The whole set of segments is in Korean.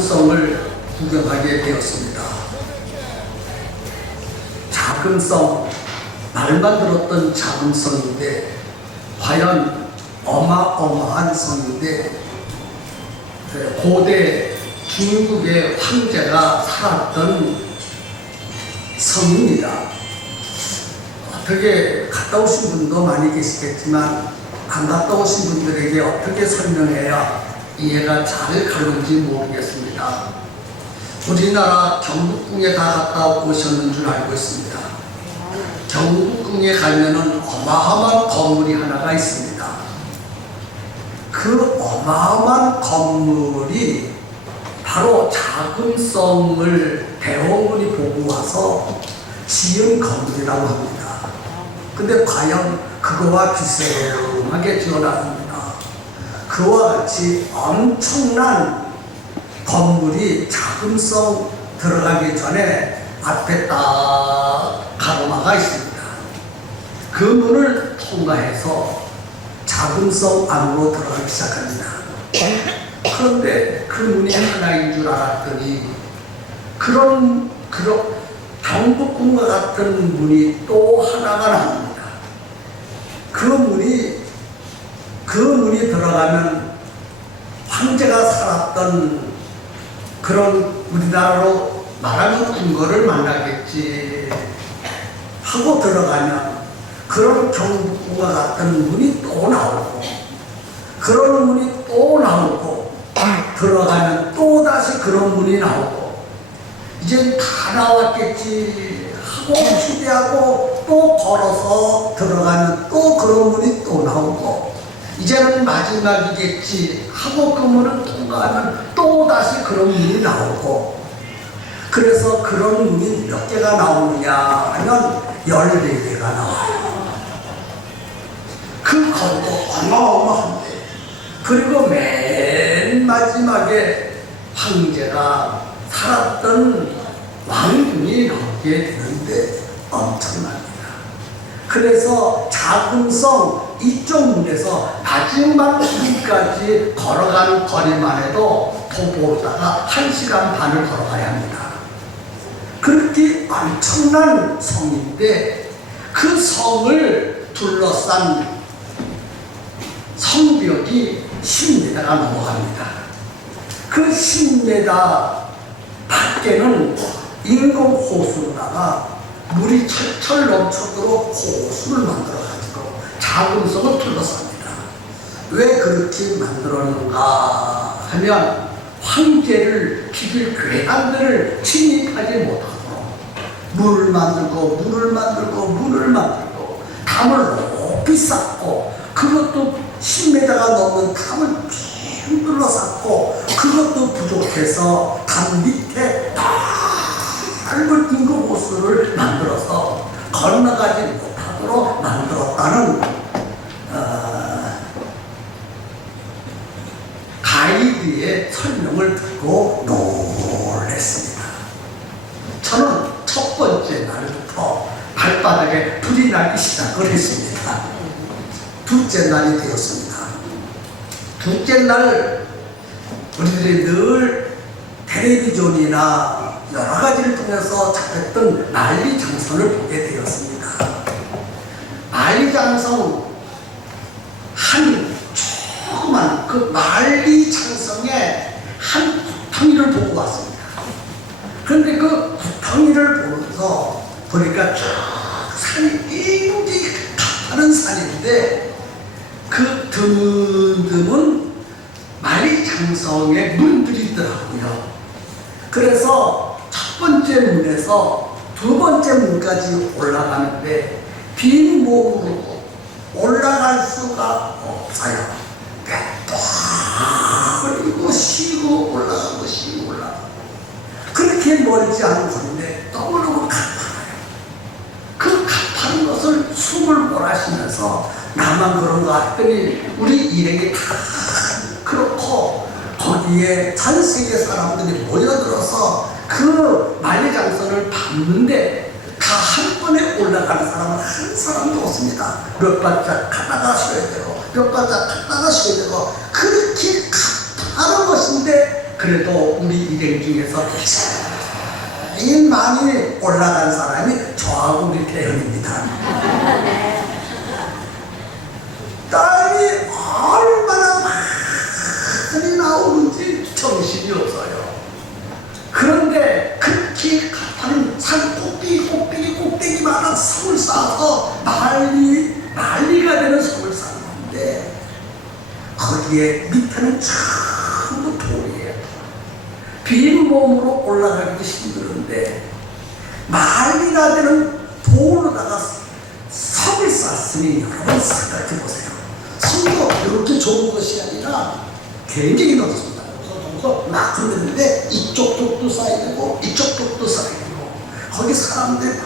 자금성을 구경하게 되었습니다. 자금성, 말만 들었던 자금성인데 과연 어마어마한 성인데, 고대 중국의 황제가 살았던 성입니다. 어떻게 갔다 오신 분도 많이 계시겠지만 안 갔다 오신 분들에게 어떻게 설명해야 이해가 잘 가는지 모르겠습니다. 우리나라 경복궁에 다 갔다 오셨는 줄 알고 있습니다. 경복궁에 가면은 어마어마한 건물이 하나가 있습니다. 그 어마어마한 건물이 바로 자금성을 대원군이 보고 와서 지은 건물이라고 합니다. 근데 과연 그거와 비슷하게 지어놨습니다. 그와 같이 엄청난 건물이 자금성 들어가기 전에 앞에 딱 가로막아 있습니다. 그 문을 통과해서 자금성 안으로 들어가기 시작합니다. 그런데 그 문이 하나인 줄 알았더니 그런 경복궁과 같은 문이 또 하나가 나옵니다. 그 문이 들어가면 황제가 살았던 그런 우리나라로 말하는 궁궐을 만나겠지 하고 들어가면 그런 경복궁과 같은 문이 또 나오고, 그런 문이 또 나오고, 들어가면 또 다시 그런 문이 나오고, 이제 다 나왔겠지 하고 기대하고 또 걸어서 들어가면 또 그런 문이 또 나오고, 이제는 마지막이겠지 하고 그 문을 통과하면 또 다시 그런 문이 나오고, 그래서 그런 문이 몇 개가 나오느냐 하면 14개가 나와요. 그 거리도 어마어마한데, 그리고 맨 마지막에 황제가 살았던 왕궁이 나오게 되는데 엄청납니다. 그래서 자금성 이쪽 문에서 마지막 문까지 걸어가는 거리만 해도 도보다가 1시간 반을 걸어가야 합니다. 그렇게 엄청난 성인데 그 성을 둘러싼 성벽이 10m가 넘어갑니다. 그 10m 밖에는 인공 호수로다가 물이 철철 넘쳐도록 호수를 만들어가지고 자금성을 둘러쌉니다. 왜 그렇게 만들었는가 하면 황제를 비빌 괴담들을 침입하지 못하도록 문을 만들고 담을 높이 쌓고, 그것도 10m가 넘는 담을 쭉 둘러쌌고, 그것도 부족해서 담 밑에 넓은 인공호수를 만들어서 건너가지 못하도록 만들었다는 가이드의 설명을 듣고 놀랐습니다. 저는 첫 번째 날부터 발바닥에 불이 나기 시작을 했습니다. 둘째 날이 되었습니다. 둘째 날 우리들이 늘 텔레비전이나 여러 가지를 통해서 잡혔던 만리장성을 보게 되었습니다. 만리장성 한 조그만 그 만리장성의 한 구덩이를 보고 왔습니다. 그런데 그 구덩이를 보면서 보니까 쭉 산이 굉장히 가파른 산인데 그 드문드문 만리장성의 문들이 있더라고요. 그래서 첫 번째 문에서 두 번째 문까지 올라가는데 빈 몸으로 올라갈 수가 없어요. 그리고 쉬고 올라가고 쉬고 올라가고, 그렇게 멀지 않은 건데 너무너무 가파라요. 그 가파른 것을 숨을 몰아쉬면서 나만 그런가 했더니 우리 일행이 다 그렇고, 거기에 전 세계 사람들이 모여들어서 그 만리장성을 밟는데 다 한 번에 올라가는 사람은 한 사람도 없습니다. 몇 발짝 갔다가 쉬어야 되고 몇 발짝 갔다가 쉬어야 되고, 그렇게 가파른 것인데 그래도 우리 일행 중에서 제일 많이 올라간 사람이 저하고 우리 대현입니다. 땀이 얼마나 많이 나오는지 정신이 없어요. 그런데 극히 가파른 산 꼭대기만한 섬을 쌓아서 난리가 되는 섬을 쌓았는데 거기에 밑에는 전부 돌이에요. 빈 몸으로 올라가기도 힘드는데 난리가 되는 돌로다가 섬을 쌓았으니 여러분 생각해 보세요. 섬도 이렇게 좋은 것이 아니라 굉장히 넓습니다. 그래서 막 그러는데 이쪽 쪽도 쌓이고 이쪽 쪽도 쌓이고 거기 사람들이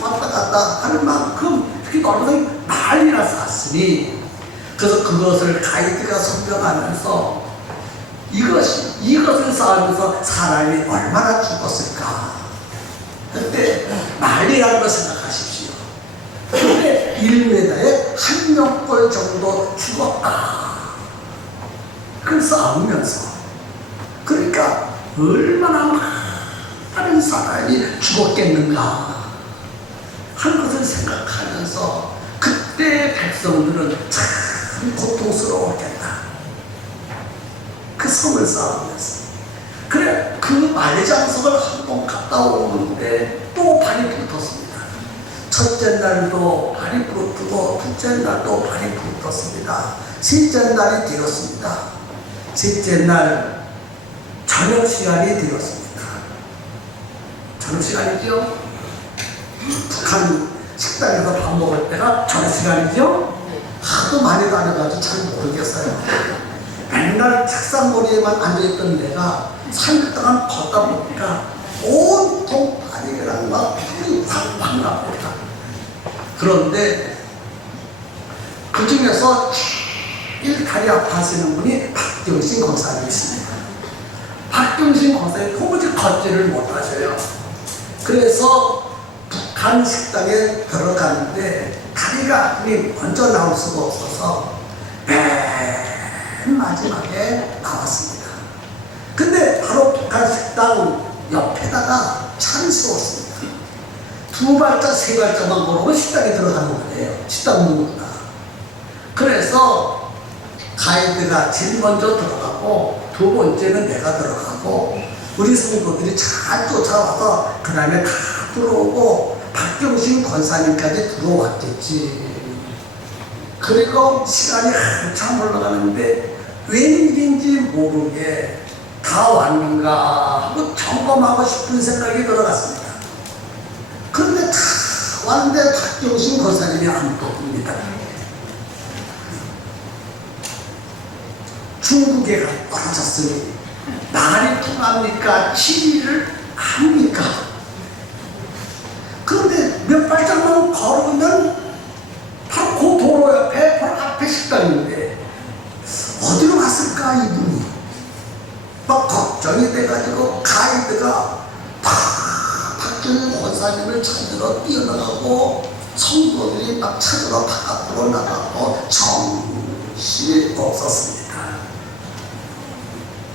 왔다 갔다 하는 만큼 그렇게 넓은 난리나 쌓았으니 그래서 그것을 가이드가 설명하면서 이것을 쌓으면서 사람이 얼마나 죽었을까. 그때 난리라는 걸 생각하십시오. 근데 1m에 한 명꼴 정도 죽었다. 그걸 쌓으면서 그러니까 얼마나 많은 사람이 죽었겠는가 한 것을 생각하면서 그때 백성들은 참 고통스러웠겠다. 그 섬을 쌓으면서 그래 그 말장석을 한 번 갔다 오는데 또 발이 붙었습니다. 첫째 날도 발이 붙고 둘째 날도 발이 붙었습니다. 셋째 날이 되었습니다. 셋째 날 저녁 시간이 되었습니다. 저녁 시간이죠? 북한 식당에서 밥 먹을 때가 저녁 시간이죠? 하도 많이 다녀가지고 잘 모르겠어요. 맨날 책상머리에만 앉아있던 내가 3일 동안 걷다 보니까 온통 다리랑 막 풀이 확 납니다. 그런데 그 중에서 제일 다리 아파하시는 분이 박경신 권사님이십니다. 박경신 권사님 도무지 걷지를 못하셔요. 그래서 북한 식당에 들어가는데 다리가 먼저 나올 수가 없어서 맨 마지막에 나왔습니다. 근데 바로 북한 식당 옆에다가 차를 세웠습니다. 2발짝 3발짝만 걸으면 식당에 들어가는 거예요. 식당 문구가. 그래서 가이드가 제일 먼저 들어가고 두 번째는 내가 들어가고 우리 성도들이 잘 쫓아와서 그 다음에 다 들어오고 박경신 권사님까지 들어왔겠지. 그리고 시간이 한참 흘러가는데 웬일인지 모르게 다 왔는가 하고 점검하고 싶은 생각이 들어갔습니다. 그런데 다 왔는데 박경신 권사님이 안 보입니다. 중국에 떨어졌으니 날이 통합니까? 지리를 합니까? 그런데 몇 발짝만 걸으면 바로 그 도로 옆에 바로 앞에 식당인데 어디로 갔을까 이분이? 막 걱정이 돼가지고 가이드가 박경신 권사님을 찾으러 뛰어나가고 성도들이 막 찾으러 바깥으로 나가고 정신이 없었습니다.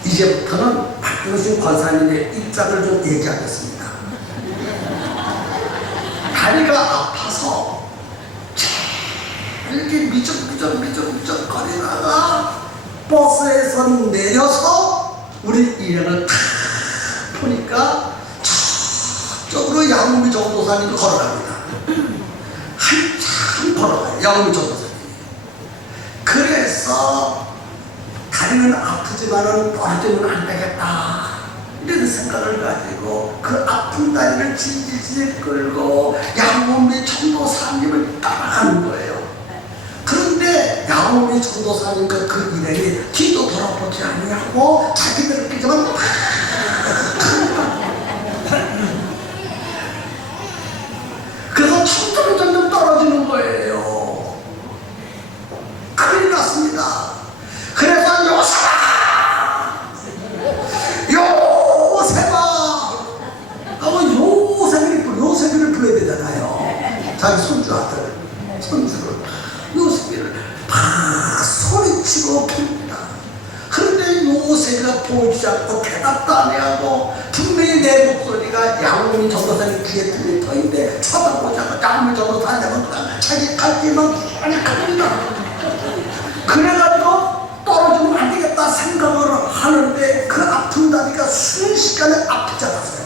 이제부터는 박경신 권사님의 입장을 좀 얘기하겠습니다. 다리가 아파서 이렇게 미적미적 거리다가 버스에서 내려서 우리 일행을 탁 보니까 저쪽으로 양우미 전도사님이 걸어갑니다. 한참 걸어가요. 양우미 전도사님이. 그래서 다리는 아프지만은 떨어지면 안 되겠다 이런 생각을 가지고 그 아픈 다리를 질질 끌고 양우미 전도사님을 따라가는 거예요. 그런데 양우미 전도사님과 그 일행이 뒤도 돌아보지 아니하고 자기들끼리만 그래서 점점 떨어지는 거예요. 큰일 났습니다. 그래서 요새가 하고 요새비를 불러야 되잖아요. 자기 손주 아들 손주를 요새비를 막 소리치고 봅니다. 그런데 요새가 보이지 멈추지 않고 대답도 안 해하고 분명히 내 목소리가 양문이 전도사님 귀에 들릴 터인데 쳐다보자고 양문이 전도사냐고 자기 갈 길만 아니 갑니다. 그래가지고 떨어지면 안 되겠다 생각을 하는데 그 아픈 다리가 순식간에 아프지 않았어요.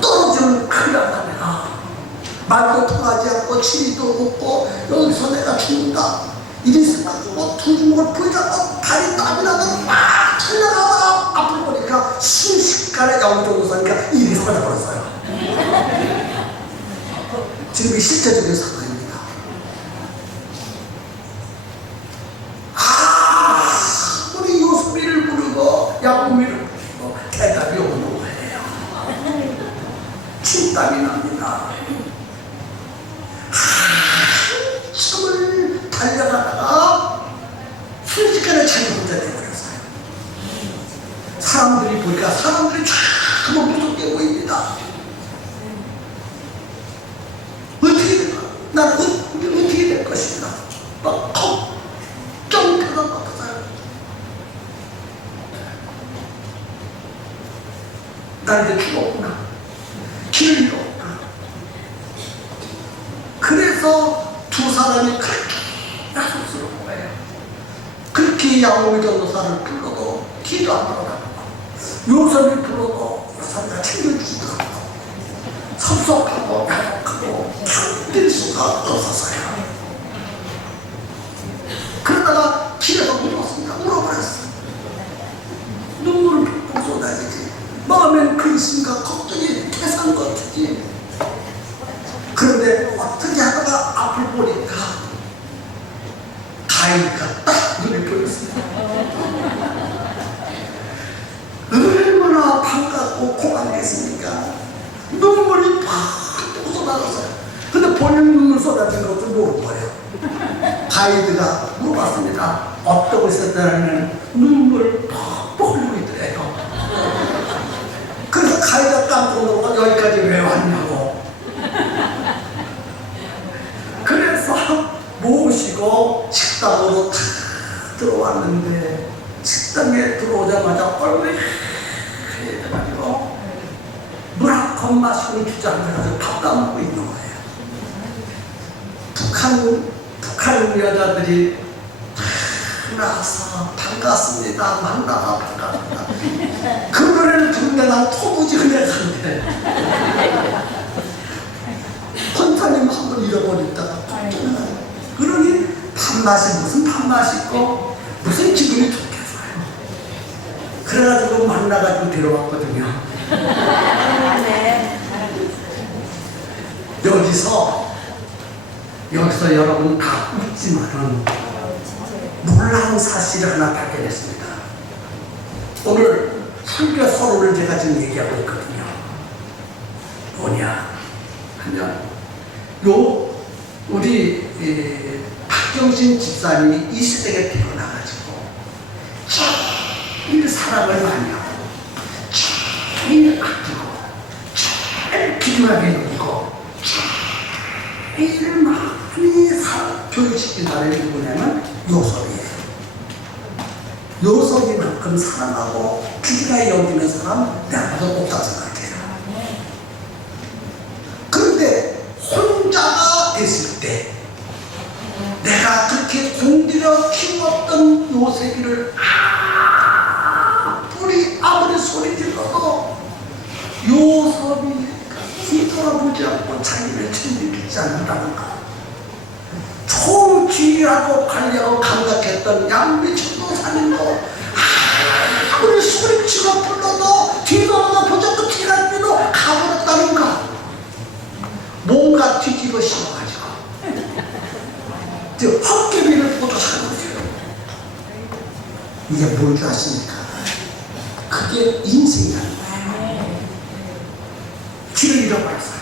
떨어지면 큰일 난다. 내가 말도 통하지 않고 치리도 없고 여기서 내가 죽는다 이랬어가지고 두 주먹을 부여잡고 다리 땀이 나서 막 틀려가다가 앞을 보니까 순식간에 영종도사니까 일이 사라져버렸어요. 지금 이 실제적인 상황입니다. 우리 요소리를 부르고 양미를 부르고 대답이 오는 거예요. 침땀이 납니다. 한참을 달려가다가 순식간에 자기 혼자 돼버렸어요. 사람들이 보니까 사람들이 자꾸 무섭게 보입니다. 어떻게 될까? 나는 어떻게 될 것인가? 막 걱정되는 것 같아요. 나 이제 죽었구나. 길을 잃었구나. 그래서 두 사람이 그렇게 야속스러운 거예요. 그렇게 양호미 전도사를 불러도 기도 안 들어가고 요섭이 불러도 요섭이가 챙겨주지도 않고 섭섭하고 야속하고 견딜 수가 없었어요. 그러다가 길에서 물었습니다. 울어버렸어요. 눈물을 푹 쏟아지지. 마음엔 근심과 걱정이 태산 같으지. 그런데 어떻게 하다가 앞을 보니까 가인이가 딱 눈에 보였습니다. 얼마나 반갑고 고맙겠습니까? 눈물이 팍 쏟아졌어요. 근데 본인 눈물 쏟아진 것도 모르는 거예요. 가이드가 물어봤습니다. 어떤 있었다는 눈물 팍 흘리고 있더래요. 그래서 가이드가 깜짝 놀라고 여기까지 왜 왔냐고. 그래서 모시고 식당으로 탁 들어왔는데 식당에 들어오자마자 얼굴이 하얘져가지고 물 한 컵 마시고 주저앉아가지고 밥도 안 먹고 있는 거예요. 북한 여자들이 나와서 반갑습니다. 만나가 반갑습니다. 그 노래를 부르는데 난 토부지근해가는데 헌타님 한번 잃어버렸다가 그러니 밥맛이 무슨 밥맛이 있고 무슨 기분이 좋겠어요. 그래가지고 만나가지고 데려왔거든요. 여기서 여러분 다 웃지만은 놀라운 사실을 하나 발견했습니다. 오늘 설교 서론을 제가 지금 얘기하고 있거든요. 뭐냐 하면 우리 박경신 집사님이 이 시대에 태어나가지고 제일 사랑을 많이 하고 제일 아끼고 제일 귀중하게 누리고 제일 많이 교육시킨 사람이 누구냐면 요섭이에요. 요섭이만큼 사랑하고 귀하게 여기는 사람 내가 봐도 없다고 생각해요. 그런데 혼자가 됐을 때 내가 그렇게 공들여 키웠던 요셉이를 아무리 소리 질러도 요섭이 뒤돌아보지 않고 자기를 챙기지 않는다는 것. 총쥐하고 관리하고 감각했던 양미천도 사님도 아무리 소리치고 불러도 뒤돌아보지 않고 뒤라니도 가버렸다는 것. 뭔가 뒤집어 씌워가지고 헛개비를 보도하는 거죠. 이게 뭔지 아십니까? 그게 인생이라는 거예요. 길을 잃어버렸어요.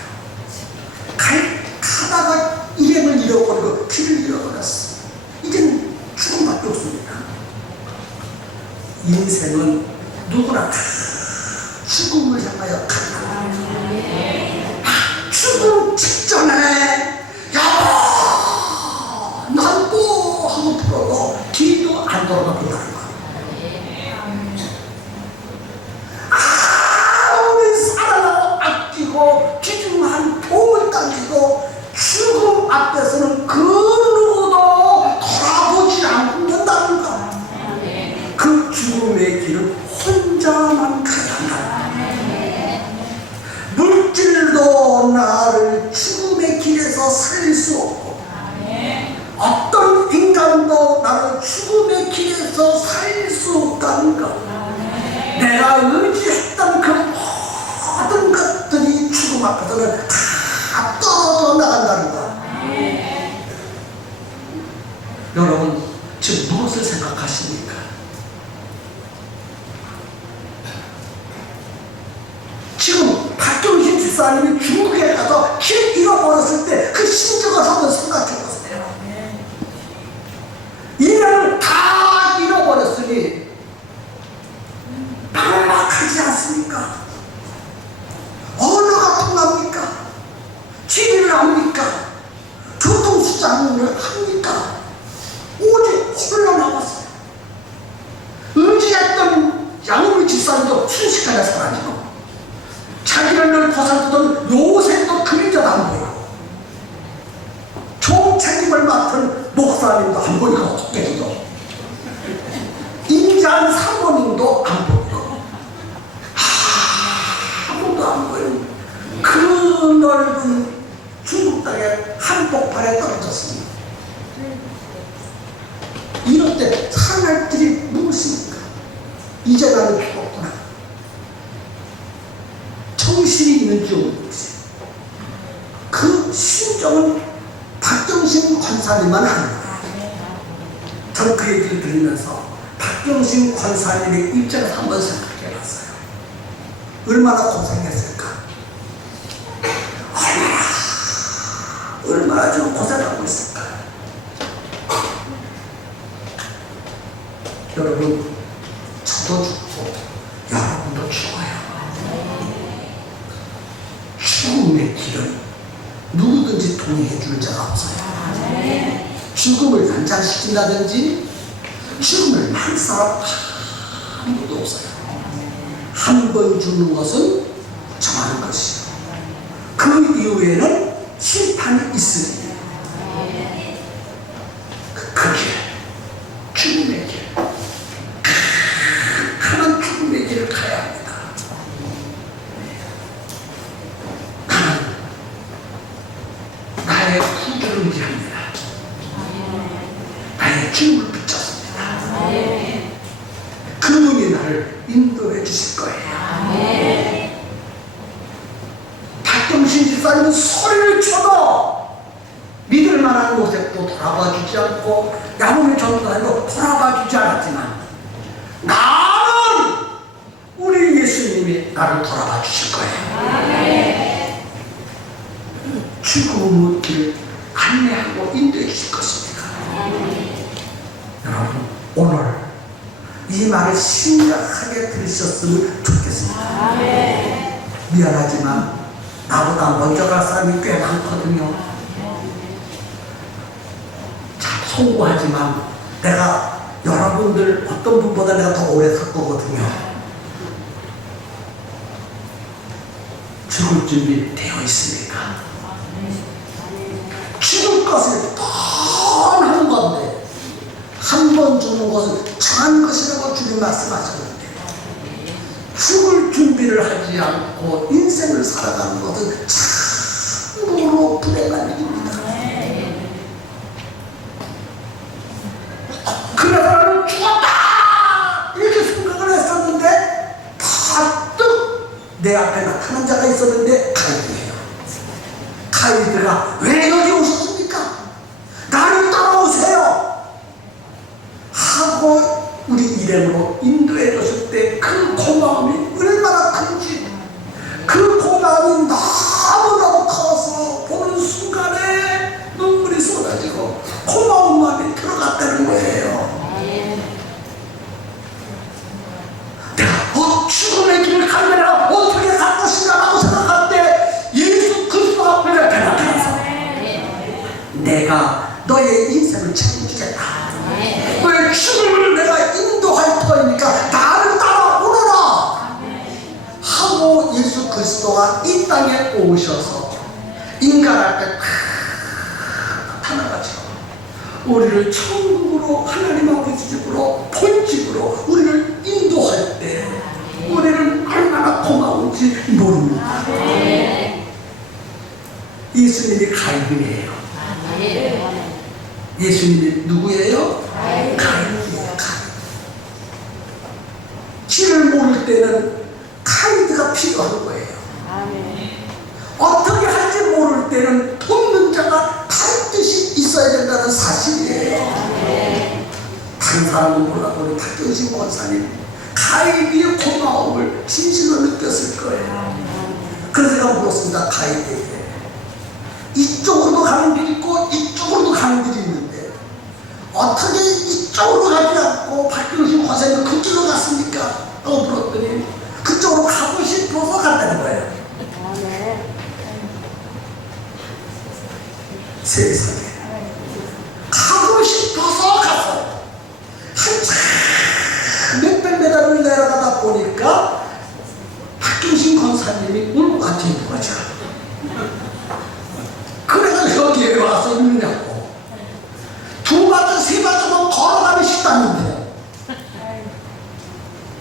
가다가 일행을 잃어버리고 길을 잃어버렸어. 이젠 죽음밖에 없습니다. 인생은 누구나 다 죽음을 향하여 간다. 죽음 직전에 난 또 하고 불어도 뒤도 안 돌아가 본다는 거야. 수 없고 어떤 인간도 나를 죽음의 길에서 살릴 수 없다는 것. 내가 의지했던 그 모든 것들이 죽음 앞에서는 다 떨어져 나간다는 것. 여러분 지금 무엇을 생각하십니까? 지금 박경신 집사님이 중국에 가서 길 잃어버렸을 때 그 심정을 한번 생각해 보세요. 인연을 다 잃어버렸으니 막막하지 않습니까? 언어가 통합니까? 지리를 합니까? 교통수단을 합니까? 오직 혼란하겠어요. 의지했던 양우리 집사님도 순식간에 사라지고 자기를 늘 고살두던 요셉도 그림자도 안 보이고 총책임을 맡은 목사님도 안 보이고 헛개도 임자한 사모님도 안 보이고 아무도 안 보이는 그 넓은 중국 땅에 한복판에 떨어졌습니다. 이럴 때 살아날 길이 무엇입니까? 이제 나는 죽었구나. 정신이 있는지 없는지. 그 심정은 박경신 권사님만 하는 거예요. 저는 그 얘기를 들으면서 박경신 권사님의 입장에서 한번 생각해 봤어요. 얼마나 고생했을까? 얼마나 좀 고생하고 있을까? 여러분, 저도 죽고 여러분도 죽어요. 죽음의 길은 누구든지 동의해 줄 자가 없어요. 죽음을 연장시킨다든지 죽음을 막 사람 아무도 없어요. 한 번 죽는 것은 정하는 것이요. 그 이후에는 심판이 있으니 그 길, 죽음의 길, 큰 죽음의 길을 가야 합니다. 나의 구주를 의지합니다. 나의 주님을 붙잡습니다. 그분이 나를 인도해 주실 거예요. 박경신 집사님은 소리를 쳐도 믿을 만한 곳에 또 돌아봐 주지 않고 야곱의 전도에도 돌아봐 주지 않았지만 나는 우리 예수님이 나를 돌아봐 주실 거예요. 죽음의 길을 안내하고 인도해 주실 것입니다. 여러분, 오늘 이 말을 심각하게 들으셨으면 좋겠습니다. 미안하지만 나보다 먼저 갈 사람이 꽤 많거든요. 참 송구하지만 내가 여러분들 어떤 분보다 내가 더 오래 살 거거든요. 죽을 준비 되어 있습니까? 죽을 것은 뻔한 건데 한 번 죽는 것은 정한 것이라고 주님 말씀하셨는데 죽을 준비를 하지 않고 인생을 살아가는 것은 참으로 불행한 일입니다. 그래서 나는 죽었다 이렇게 생각을 했었는데 퍼뜩 내 앞에 나타난 자가 있었는데 가이드예요. 가이드가 왜 여기 오셨습니까? 나를 따라오세요 하고 우리 일행으로 인도해 줬을 때 그 고마움이 얼마나 큰지, 그 고마움이 너무너무 커서 보는 순간에 눈물이 쏟아지고 고마운 마음이 들어갔다는 거예요. 내가 죽음의 길을 가려면 어떻게 갈 것인가 라고 생각할 때 예수 그리스도 앞에 나타나서 내가 너의 인생을 책임지겠다. 너의 죽음을 내가 인도할 터이니까 나를 따라오너라 하고 예수 그리스도가 이 땅에 오셔서 인간 앞에 나타나가지고 우리를 천국으로 하나님 아버지 집으로 본집으로 우리를 인도할 때 우리는 얼마나 고마운지 모릅니다. 예수님이 가이드예요. 예수님이 누구예요? 가이드예요. 길을 모를 때는 가이드가 필요한 거예요. 어떻게 할지 모를 때는 돕는 자가 반드시 있어야 된다는 사실이에요. 다른 사람은 몰라도 우리 박경신 권사님 가이드의 고마움을 진실로 느꼈을 거예요. 그래서 제가 물었습니다. 가이드에게 이쪽으로도 가는 길이 있고 이쪽으로도 가는 길이 있는데 어떻게 이쪽으로 가지 않고 박경신 권사님은 그 길로 갔습니까? 라고 물었더니 그쪽으로 가고 싶어서 간다는 거예요. 세상에 가고 싶어서 갔어요. 한참 몇백 메달을 내려가다 보니까 박경신 권사님이 울고 같이 있는 거죠. 그래서 여기에 와서 있느냐고. 두 바퀴 세 바퀴만 걸어가면 쉽다는데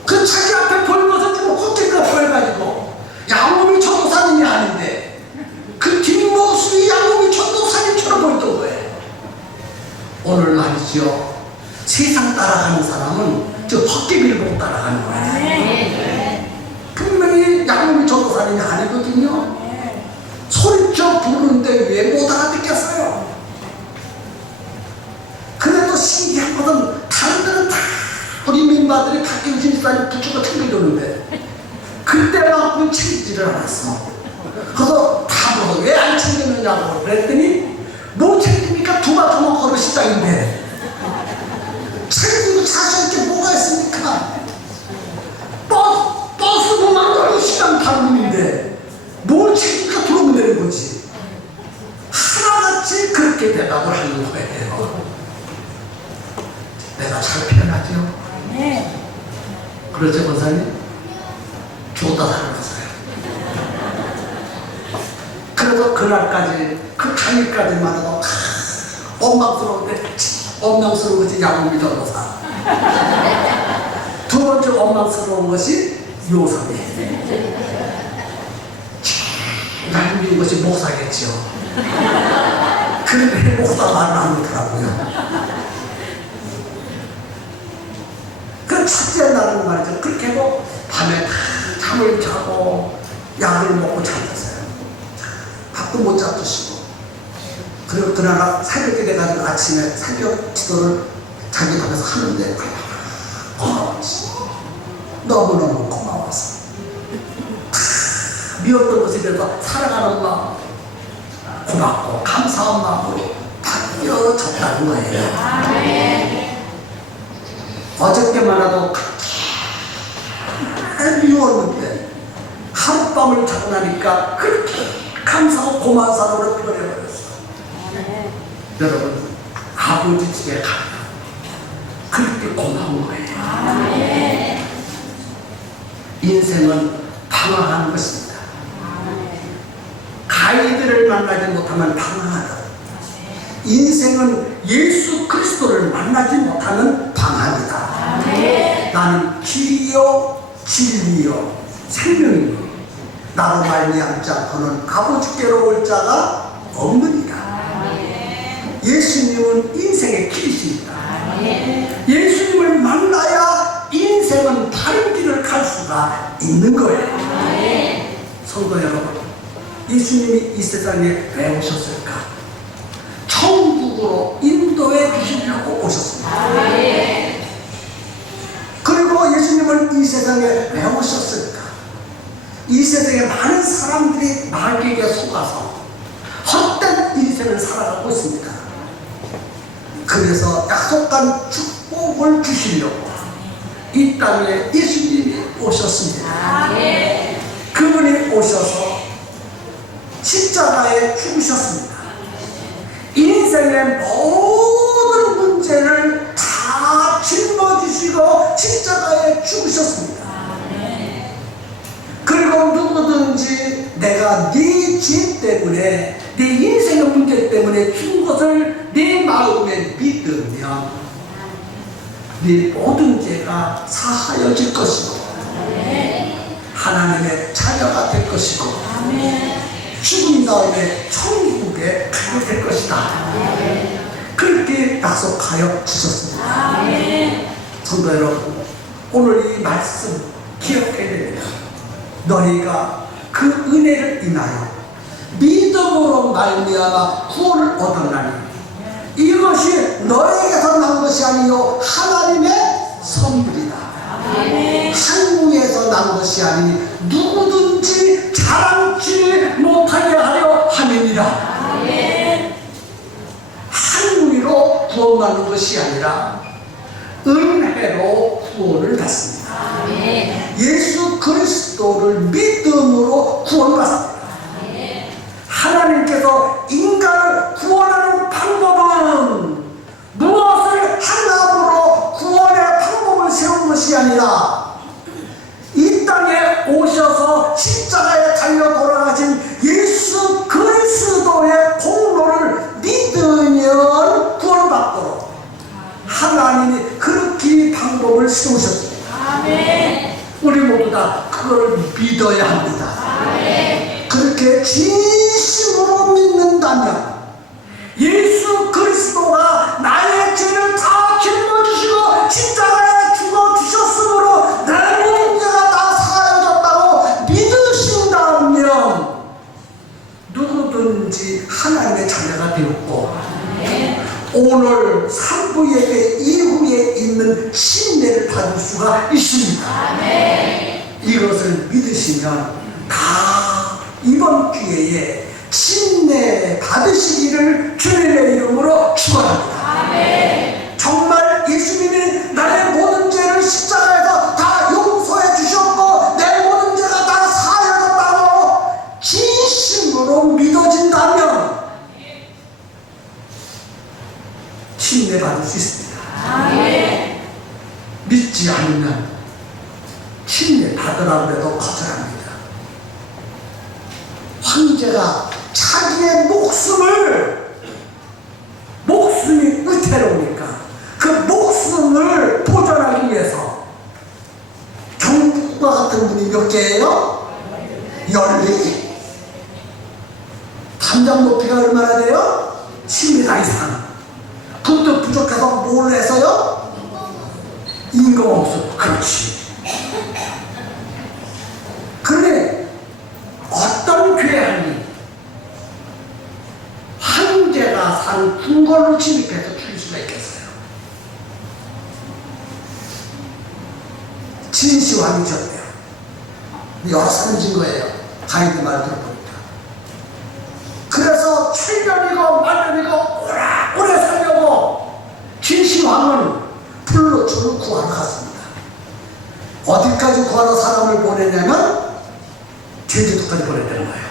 그 자기 앞에 보는 것을 좀 헛개가 보여가지고 양호미 전도사님이 아닌데 그 뒷모습이 양호미 전도사님처럼 보였던 거예요. 오늘 말이죠. 세상 따라가는 사람은 저 헛개비를 보고 따라가는 거예요. 분명히 양호미 전도사님이 아니거든요. 소리쳐 부르는데 왜 못 알아듣겠어요? 그래도 신기하거든. 다른 데는 다 우리 민마들이 박경신 집사님 부추가 챙겨줬는데 그때만큼 챙기지를 않았어. 그래서 다 물어서 왜 안 챙겼느냐고 그랬더니 뭐 챙깁니까? 두 바퀴만 걸을 시장인데 챙기고 자신 있게 뭐가 있습니까? 버스만 걸을 시장 다루는데 뭘 챙기니까 들어오면 되는 거지. 하나같이 그렇게 대답을 하는 거예요. 내가 잘 표현하죠? 그렇죠, 권사님? 좋다 살았어요. 그래서 그날까지, 그 당일까지만 해도 원망스러운데, 원망스러운 것이 양호미 전도사. 두 번째 원망스러운 것이 요섭이. 날 미운 것이 목사겠죠. 그런데 목사 말을 안 하더라고요. 그 첫째 날은 말이죠. 그렇게 하고 밤에 다 잠을 자고 약을 먹고 잠잤어요. 밥도 못 잡수시고. 그리고 그날 새벽에 돼가지고 아침에 새벽 기도를 자기 방에서 하는데 고마웠지. 너무너무 고마워서. 미웠던 것에 대해서 사랑하는 마음, 고맙고 감사한 마음으로 바뀌어졌다는 거예요. 어저께만 해도 미웠는데 하룻밤을 자고 나니까 그렇게 감사하고 고마운 사람으로 변해버렸어. 여러분, 아버지 집에 가면 그렇게 고마운 거예요. 인생은 방황하는 것입니다. 가이드를 만나지 못하면 방황하다. 인생은 예수 그리스도를 만나지 못하는 방황이다. 나는 길이요 진리요 생명이요 나로 말미암지 않고는 아버지께로 올 자가 없느니라. 예수님은 인생의 길이십니다. 예수님을 만나야 인생은 다른 길을 갈 수가 있는 거예요. 성도 여러분, 예수님이 이 세상에 왜 오셨을까? 천국으로 인도해 주시려고 오셨습니다. 그리고 예수님은 이 세상에 왜 오셨을까? 이 세상에 많은 사람들이 마귀에게 속아서 헛된 인생을 살아가고 있습니다. 그래서 약속한 축복을 주시려고 이 땅에 예수님이 오셨습니다. 그분이 오셔서 십자가에 죽으셨습니다. 인생의 모든 문제를 다 짊어지시고 십자가에 죽으셨습니다. 그리고 누구든지 내가 네 죄 때문에 네 인생의 문제 때문에 죽은 것을 네 마음에 믿으면 네 모든 죄가 사하여질 것이고 하나님의 자녀가 될 것이고 죽은 다음에 천국에 가게 될 것이다. 그렇게 약속하여 주셨습니다. 성도 여러분, 오늘 이 말씀 기억해야 됩니다. 너희가 그 은혜를 인하여 믿음으로 말미암아 구원을 얻었나니 이것이 너에게서 난 것이 아니요 하나님의 선물이다. 한국에서 난 것이 아니니 누구든지 자랑치 못하게 하려 함이니라. 한국으로 구원받는 것이 아니라 은혜로 구원을 받습니다. 예수 그리스도를 믿음으로 구원받습니다. 하나님께서 인간을 구원하는 방법은 무엇을 하나로 구원의 방법을 세운 것이 아니라 이 땅에 오셔서 십자가에 달려 돌아가신 예수 그리스도의 공로를 믿으면 구원받도록 하나님이 그렇게 방법을 세우셨습니다. 우리 모두 다 그걸 믿어야 합니다. 그렇게 진심으로 믿는다면 예수 그리스도가 나의 죄를 다 짊어지시고 십자가에 죽어주셨으므로 내 문제가 다 사해졌다고 믿으신다면 누구든지 하나님의 자녀가 되었고 오늘 3부 예배 이후에 있는 침례를 받을 수가 있습니다. 이것을 믿으시면 다 이번 기회에 침례 받으시기를 주님의 이름으로 축원합니다. 정말 예수님이 나의 모든 죄를 십자가에서 다 용서해 주셨고 내 모든 죄가 다 사해졌다고 진심으로 믿어진다면 침례 받을 수 있습니다. 믿지 않으면 침례 받으라고 해도 거절합니다. 황제가 자기의 목숨이 위태로우니까 그 목숨을 보존하기 위해서 경국과 같은 분이 몇 개예요? 14개. 담장 높이가 얼마나 돼요? 10m 이상. 그것도 부족해서 뭘 해서요? 인공호흡. 그렇지. 그런데 어떤 괴한이 황제가 산 궁궐을 침입해서 죽일 수가 있겠어요? 진시황이셨대요. 여러 사람 증거예요. 가이드 말 들어보니까. 그래서 7년이고 만년이고 오래 살려고 진시황은 불로초를 구하러 갔습니다. 어디까지 구하러 사람을 보내냐면 제주도까지 보냈다는 거예요.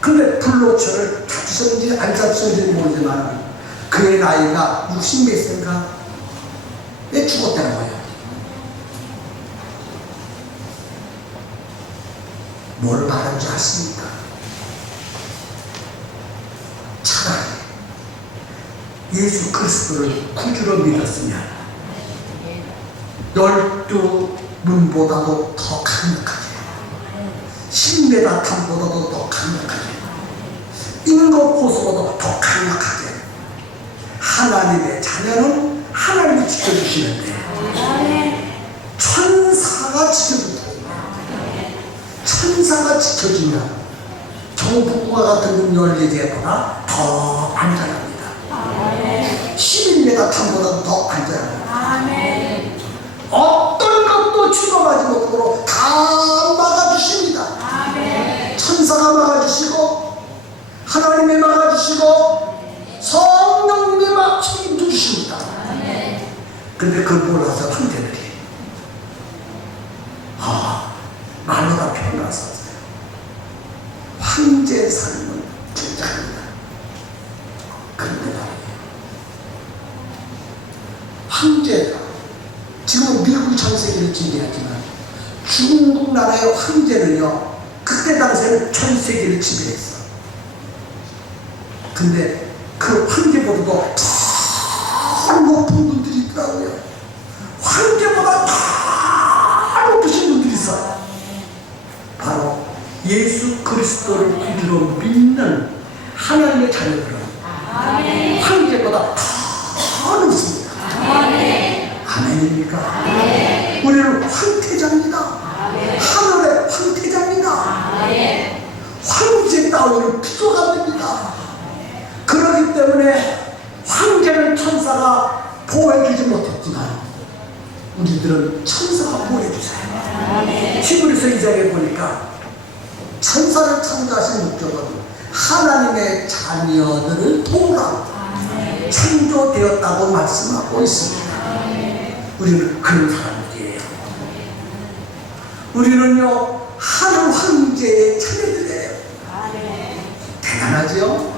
근데 불로초를 잡으셨는지 안 잡으셨는지 모르지만 그의 나이가 60몇 세인가 왜 죽었다는 거예요. 뭘 말하는지 아십니까? 차라리 예수 그리스도를 구주로 믿었으면 12문보다도 더 강력하게 10m 탐보다도 더 강력하게 인거포수보다 더 강력하게 하나님의 자녀는 하나님이 지켜주시는데 천사가 지켜준다. 천사가 지켜주면 정부와 같은 14개보다 더 안전합니다. 11m 탐보다 더 안전합니다. 어떤 것도 취급하지 못하도록 다 막아주십니다. 천사가 막아주시고 하나님이 막아주시고 성령님이 막 책임져주십니다. 근데 그걸 몰라서 황제들이 말로 다 표현할 수 없어요. 황제의 삶은 굉장합니다. 그런데 말이에요. 황제가 지금 미국 전 세계를 지배하지만 중국 나라의 황제는요 그때 당시에는 전 세계를 지배했어. 근데 그 황제보다도 더 높은 분들이 있더라고요. 황제보다 더 높으신 분들이 있어요. 바로 예수 그리스도를 구주로 믿는 하나님의 자녀들은 황제보다 더 높습니다. 아멘입니까? 우리는 황태자입니다. 하늘의 황태자입니다. 황제 따위는 비교가 안 됩니다. 그렇기 때문에 황제는 천사가 보호해주지 못했지만 우리들은 천사가 보호해주세요. 히브리서 2장에 보니까 천사를 창조하신 목적은 하나님의 자녀들을 도우라고 창조되었다고 말씀하고 있습니다. 우리는 그런 사람들이에요. 우리는요 하늘 황제의 자녀들이에요. 대단하죠?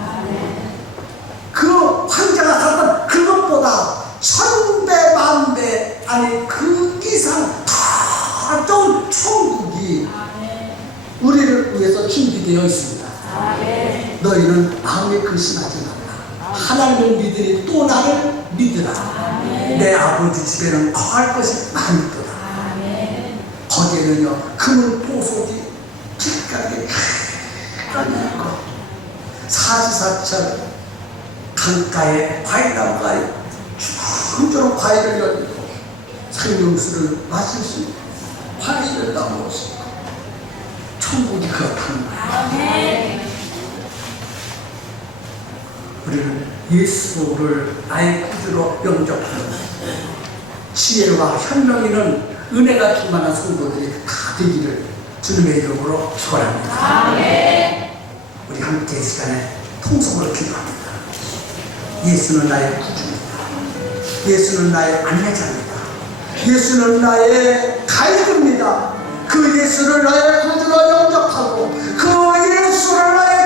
그 황제가 살았던 그것보다 천배 만배 아니 그 이상 더 좋은 천국이 우리를 위해서 준비되어 있습니다. 너희는 마음에 근심하지 말라. 하나님을 믿으니 또 나를 믿으라. 내 아버지 집에는 거할 것이 많도다. 거기에는요 금은 보석이 길가게 있고 사지사철 강가에 과일나무가 주렁주렁 과일을 열리고 생명수를 마실 수 있고 과일을 나무를 수 있고 천국이 그렇다는 거예요. 우리는 예수를 나의 구주로 영접하는 지혜와 현명이는 은혜가 충만한 성도들이 다 되기를 주님의 이름으로 축원합니다. 우리 함께 이 시간에 통성으로 기도합니다. 예수는 나의 구주입니다. 예수는 나의 안내자입니다. 예수는 나의 가이드입니다. 그 예수를 나의 구주로 영접하고 그 예수를 나의